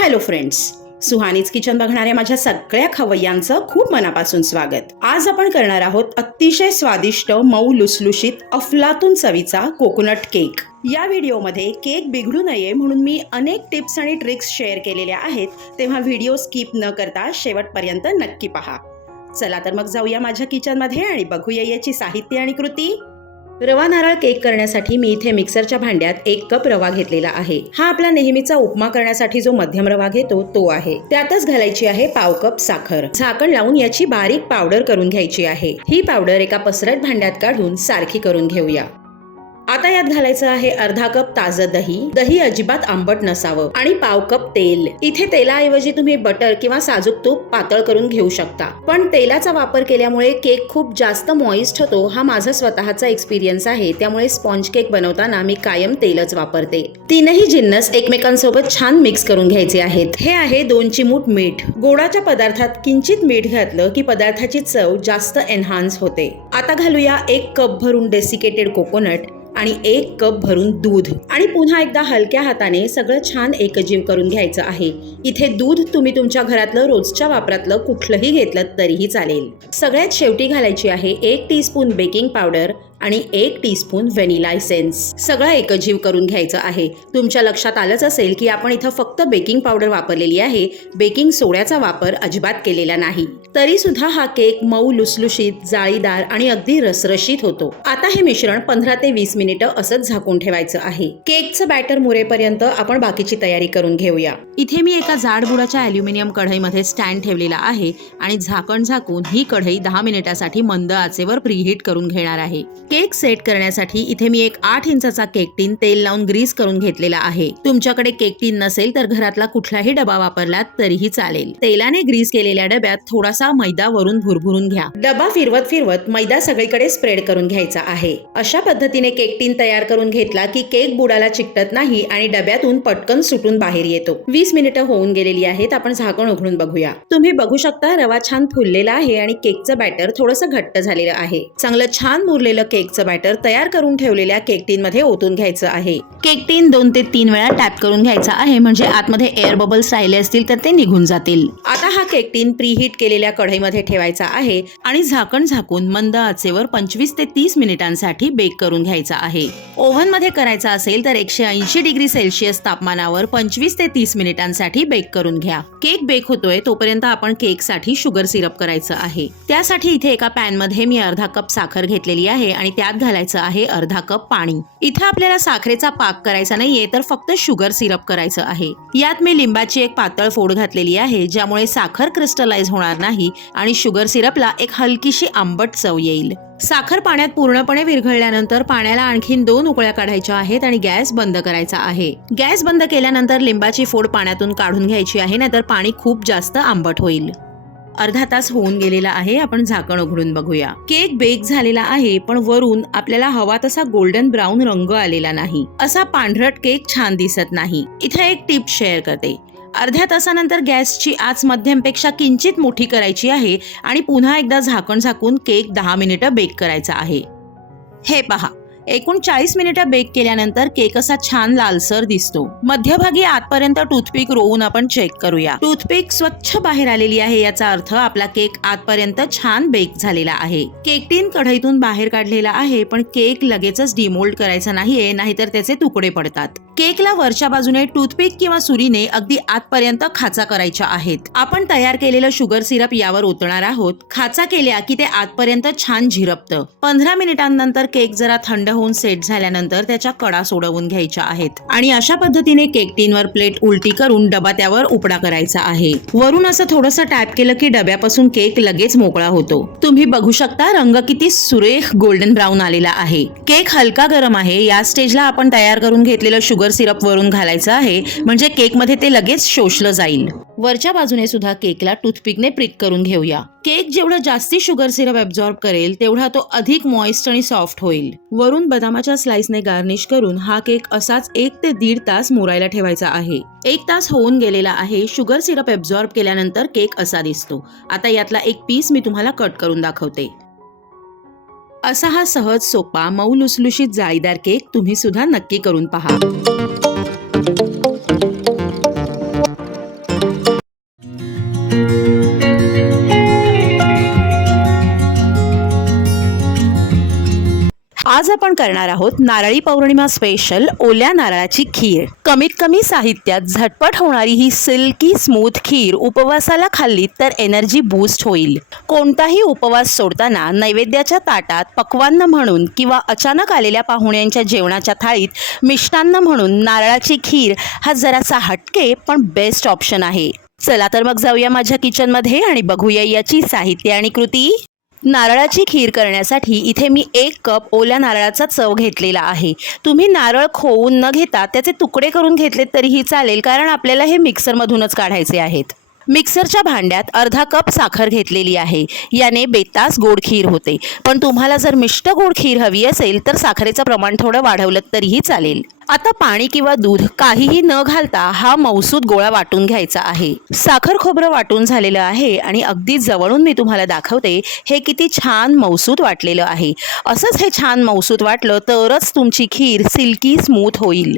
Hello friends सुहानीच kitchen बघणाऱ्या माझ्या सगळ्या खवय्यांचं खूप मनापासून स्वागत. आज आपण करणार आहोत अतिशय स्वादिष्ट मऊ लुसलुशीत अफलातून चवीचा कोकोनट केक या व्हिडिओमध्ये केक बिघडू नये म्हणून मी अनेक टिप्स आणि ट्रिक्स शेअर केलेल्या आहेत. तेव्हा व्हिडिओ स्किप न करता शेवटपर्यंत नक्की पहा. चला तर मग जाऊया माझ्या किचनमध्ये आणि बघूया याची साहित्य आणि कृती. रवा नारळ केक करण्यासाठी मी इथे मिक्सरच्या भांड्यात एक कप रवा घेतलेला आहे. हा आपला नेहमीचा उपमा करण्यासाठी जो मध्यम रवा घेतो तो आहे. त्यातच घालायची आहे पाव कप साखर. झाकण लावून याची बारीक पावडर करून घ्यायची आहे. ही पावडर एका पसरट भांड्यात काढून सारखी करून घेऊया. आता यात घालायचं आहे अर्धा कप ताजं दही. दही अजिबात आंबट नसावं. आणि पाव कप तेल. इथे तेलाऐवजी तुम्ही बटर किंवा साजूक तूप पातळ करून घेऊ शकता. पण तेलाचा वापर केल्यामुळे केक खूप जास्त मॉइस्ट होतो हा माझा स्वतःचा एक्सपिरियन्स आहे. त्यामुळे स्पॉन्ज केक बनवताना मी कायम तेलच वापरते. तीनही जिन्नस एकमेकांसोबत छान मिक्स करून घ्यायचे आहेत. हे आहे दोन चिमूट मीठ. गोडाच्या पदार्थात किंचित मीठ घातलं की पदार्थाची चव जास्त एन्हान्स होते. आता घालूया एक कप भरून डेसिकेटेड कोकोनट आणि एक कप भरून दूध. आणि पुन्हा एकदा हलक्या हाताने सगळं छान एकजीव करून घ्यायचं आहे. इथे दूध तुम्ही तुमच्या घरातलं रोजच्या वापरातलं कुठलंही घेतलं तरीही चालेल. सगळ्यात शेवटी घालायची आहे एक टीस्पून बेकिंग पावडर आणि एक टीस्पून व्हॅनिला इसेन्स सगळं एकजीव करून घ्यायचं आहे. तुमच्या लक्षात आलंच असेल की आपण इथं फक्त बेकिंग पावडर वापरलेली आहे. बेकिंग सोड्याचा वापर अजिबात केलेला नाही. तरी सुद्धा हा केक मऊ लुसलुशीत जाळीदार आणि अगदी रसरशीत होतो. आता हे मिश्रण पंधरा ते वीस मिनिटं असंच झाकून ठेवायचं आहे. केकचं बॅटर मुरेपर्यंत आपण बाकीची तयारी करून घेऊया. इथे मी एका जाड बुडाच्या अल्युमिनियम कढईमध्ये स्टँड ठेवलेला आहे आणि झाकण झाकून ही कढई दहा मिनिटासाठी मंद आचेवर प्रीहीट करून घेणार आहे. केक सेट करण्यासाठी इथे मी एक आठ इंचाचा केक टीन तेल लावून ग्रीस करून घेतलेला आहे. तुमच्याकडे केक टीन नसेल तर घरातला कुठलाही डबा वापरला तरीही चालेल. तेलाने ग्रीस केलेल्या डब्यात थोडासा मैदा वरून भुरभुरून घ्या. डबा फिरवत फिरवत मैदा सगळीकडे स्प्रेड करून घ्यायचा आहे. अशा पद्धतीने केक टीन तयार करून घेतला की केक बुडाला चिकटत नाही आणि डब्यातून पटकन सुटून बाहेर येतो. वीस मिनिटं होऊन गेलेली आहेत आपण झाकण उघडून बघूया. तुम्ही बघू शकता रवा छान फुललेला आहे आणि केकचं बॅटर थोडंसं घट्ट झालेलं आहे. चांगलं छान मुरलेलं केकचं बॅटर तयार करून ठेवलेल्या केक टीन मध्ये ओतून घ्यायचं आहे. केक टीन दोन ते तीन वेळा टॅप करून घ्यायचा आहे म्हणजे आतमध्ये एअर बबल्स राहिले असतील तर ते निघून जातील. आता हा केक टीन प्रीहीट केलेल्या कढईमध्ये ठेवायचा आहे आणि झाकण झाकून मंद आचेवर पंचवीस ते तीस मिनिटांसाठी बेक करून घ्यायचा आहे. ओव्हनमध्ये करायचा असेल तर एकशे ऐंशी डिग्री सेल्सिअस तापमानावर पंचवीस ते तीस मिनिटांसाठी बेक करून घ्या. केक बेक होतोय तोपर्यंत आपण केकसाठी शुगर सिरप करायचं आहे. त्यासाठी इथे एका पॅनमध्ये मी अर्धा कप साखर घेतलेली आहे आणि त्यात घालायचं आहे अर्धा कप पाणी. इथे आपल्याला साखरेचा पाक करायचा नाहीये तर फक्त शुगर सिरप करायचं आहे. यात मी लिंबाची एक पातळ फोड घातलेली आहे ज्यामुळे साखर क्रिस्टलाइज होणार नाही आणि शुगर सिरपला एक हलकीशी आंबट चव येईल. साखर पाण्यात पूर्णपणे विरघळल्यानंतर पाण्याला आणखीन दोन उकळ्या काढायच्या आहेत आणि गॅस बंद करायचा आहे. गॅस बंद केल्यानंतर लिंबाची फोड पाण्यातून काढून घ्यायची आहे नाहीतर पाणी खूप जास्त आंबट होईल. अर्धा तास होऊन गेलेला आहे आपण झाकण उघडून बघूया. केक बेक झालेला आहे पण वरून आपल्याला हवा तसा गोल्डन ब्राऊन रंग आलेला नाही. असा पांढरट केक छान दिसत नाही. इथे एक टिप शेअर करते. अर्ध्या तासानंतर गॅसची आच मध्यमपेक्षा किंचित मोठी करायची आहे आणि पुन्हा एकदा झाकण झाकून केक दहा मिनिटं बेक करायचा आहे. हे पहा. एकूण चाळीस मिनिटं बेक केल्यानंतर केक असा छान लालसर दिसतो. मध्यभागी आतपर्यंत टूथपिक रोवून आपण चेक करूया. टूथपिक स्वच्छ बाहेर आलेली आहे याचा अर्थ आपला केक आतपर्यंत छान बेक झालेला आहे. केक टीन कढईतून बाहेर काढलेला आहे पण केक लगेचच डिमोल्ड करायचा नाहीये नाहीतर त्याचे तुकडे पडतात. केकला वरच्या बाजूने टूथपिक किंवा सुरीने अगदी आतपर्यंत खाचा करायच्या आहेत. आपण तयार केलेलं शुगर सिरप यावर ओतणार आहोत. खाचा केल्या की ते आतपर्यंत छान झिरपतं. पंधरा मिनिटांनंतर केक जरा थंड होऊन सेट झाल्यानंतर त्याच्या कडा सोडवून घ्यायच्या आहेत. आणि अशा पद्धतीने केक टीनवर प्लेट उलटी करून डबा त्यावर उपडा करायचा आहे. वरून असं थोडंसं टॅप केलं की डब्यापासून केक लगेच मोकळा होतो. तुम्ही बघू शकता रंग किती सुरेख गोल्डन ब्राऊन आलेला आहे. केक हलका गरम आहे. या स्टेजला आपण तयार करून घेतलेलं शुगर सिरप वरून घालायचं आहे. म्हणजे केकमध्ये ते लगेच शोषलं जाईल. वरच्या बाजूने सुद्धा केकला टूथपिकने प्रिक करून घेऊया. केक जेवढं जास्ती शुगर सिरप ऍब्झॉर्ब करेल तेवढा तो अधिक मॉइस्ट आणि सॉफ्ट होईल. वरून बदामाच्या स्लाइसने गार्निश करून हा केक असाच एक ते दीड तास मुरायला ठेवायचा आहे. एक तास होऊन गेलेला आहे शुगर सिरप ऍब्झॉर्ब केल्यानंतर केक असा दिसतो. आता यातला एक पीस मी तुम्हाला कट करून दाखवते. असा हा सहज सोपा मऊ लुसलुशीत जाळीदार केक तुम्ही सुद्धा नक्की करून पहा. आज आपण करणार आहोत नारळी पौर्णिमा स्पेशल ओल्या नारळाची खीर. कमीत कमी साहित्यात झटपट होणारी ही सिल्की स्मूथ खीर उपवासाला खाल्ली तर एनर्जी बूस्ट होईल. कोणताही उपवास सोडताना नैवेद्याच्या ताटात पक्वान्न म्हणून किंवा अचानक आलेल्या पाहुण्यांच्या जेवणाच्या थाळीत मिष्टान्न म्हणून नारळाची खीर हा जरासा हटके पण बेस्ट ऑप्शन आहे. चला तर मग जाऊया माझ्या किचनमध्ये आणि बघूया याची साहित्य आणि कृती. नारळाची खीर करण्यासाठी इथे मी एक कप ओल्या नारळाचा चव घेतलेला आहे. तुम्ही नारळ खोवून न घेता त्याचे तुकडे करून घेतलेत तरीही चालेल कारण आपल्याला हे मिक्सरमधूनच काढायचे आहेत. मिक्सरच्या भांड्यात अर्धा कप साखर घेतलेली आहे. याने बेतास गोड खीर होते. पण तुम्हाला जर मिष्ट गोड खीर हवी असेल तर साखरेचं प्रमाण थोडं वाढवलं तरीही चालेल. आता पाणी किंवा दूध काहीही न घालता हा मौसूद गोळा वाटून घ्यायचा आहे. साखर खोबरं वाटून झालेलं आहे आणि अगदी जवळून मी तुम्हाला दाखवते हे किती छान मौसूद वाटलेलं आहे. असंच हे छान मौसूद वाटलं तरच तुमची खीर सिल्की स्मूथ होईल.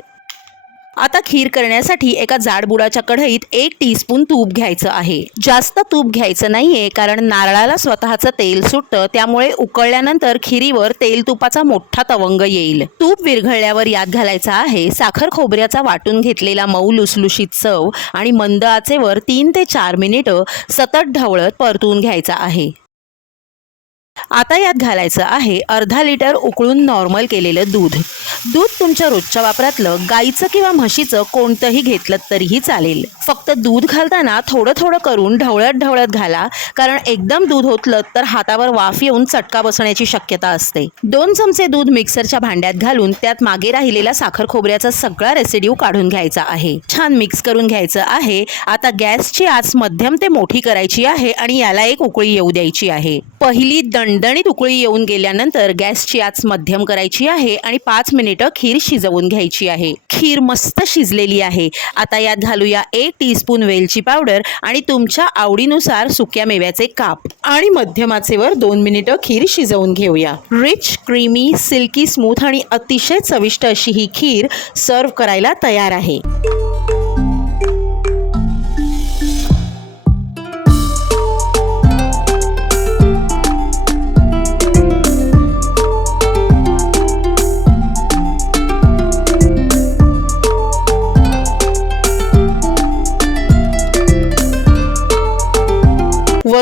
आता खीर करण्यासाठी एका जाडबुडाच्या कढईत एक टीस्पून तूप घ्यायचं आहे. जास्त तूप घ्यायचं नाहीये कारण नारळाला स्वतःचं तेल सुटतं त्यामुळे उकळल्यानंतर खिरीवर तेल तुपाचा मोठा तवंग येईल. तूप विरघळल्यावर यात घालायचा आहे साखर खोबऱ्याचा वाटून घेतलेला मऊ लुसलुशीत चव आणि मंद आचेवर तीन ते चार मिनिटं सतत ढवळत परतून घ्यायचा आहे. आता यात घालायचं आहे अर्धा लिटर उकळून नॉर्मल केलेलं दूध. दूध तुमच्या रोजच्या वापरातलं गाईचं किंवा म्हशीचं कोणतंही घेतलं तरीही चालेल. फक्त दूध घालताना थोडं थोडं करून ढवळत ढवळत घाला. कारण एकदम दूध होतलं तर हातावर वाफ येऊन चटका बसण्याची शक्यता असते. दोन चमचे दूध मिक्सरच्या भांड्यात घालून त्यात मागे राहिलेला साखर खोबऱ्याचा सगळा रेसिड्यू काढून घ्यायचा आहे. छान मिक्स करून घ्यायचं आहे. आता गॅसची आच मध्यम ते मोठी करायची आहे आणि याला एक उकळी येऊ द्यायची आहे. पहिली दणदणीत उकळी येऊन गेल्यानंतर गॅसची आच मध्यम करायची आहे आणि पाच मिनिटं खीर शिजवून घ्यायची आहे. खीर मस्त शिजलेली आहे. आता यात घालूया एक टीस्पून वेलची पावडर आणि तुमच्या आवडीनुसार सुक्या मेव्याचे काप. आणि मध्यमाचेवर दोन मिनिटं खीर शिजवून घेऊया. रिच क्रीमी सिल्की स्मूथ आणि अतिशय चविष्ट अशी ही खीर सर्व करायला तयार आहे.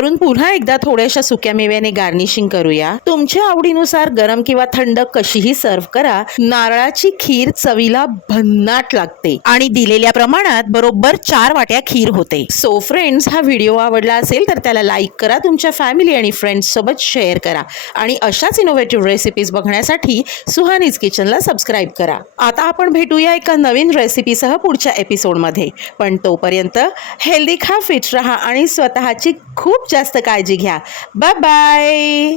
वरून पुन्हा एकदा थोड्याशा सुक्या मेव्याने गार्निशिंग करूया. तुमच्या आवडीनुसार गरम किंवा थंड कशीही सर्व्ह करा. नारळाची खीर चवीला भन्नाट लागते. आणि दिलेल्या प्रमाणात बरोबर चार वाट्या खीर होते. सो फ्रेंड्स हा व्हिडिओ आवडला असेल तर त्याला लाईक करा. तुमच्या फॅमिली आणि फ्रेंड्स सोबत शेअर करा. आणि अशाच इनोव्हेटिव्ह रेसिपीज बघण्यासाठी सुहानीज किचनला सबस्क्राईब करा. आता आपण भेटूया एका नवीन रेसिपीसह पुढच्या एपिसोडमध्ये पण तोपर्यंत हेल्दी खा फिट रहा आणि स्वतःची खूप जास्त काळजी घ्या. Bye bye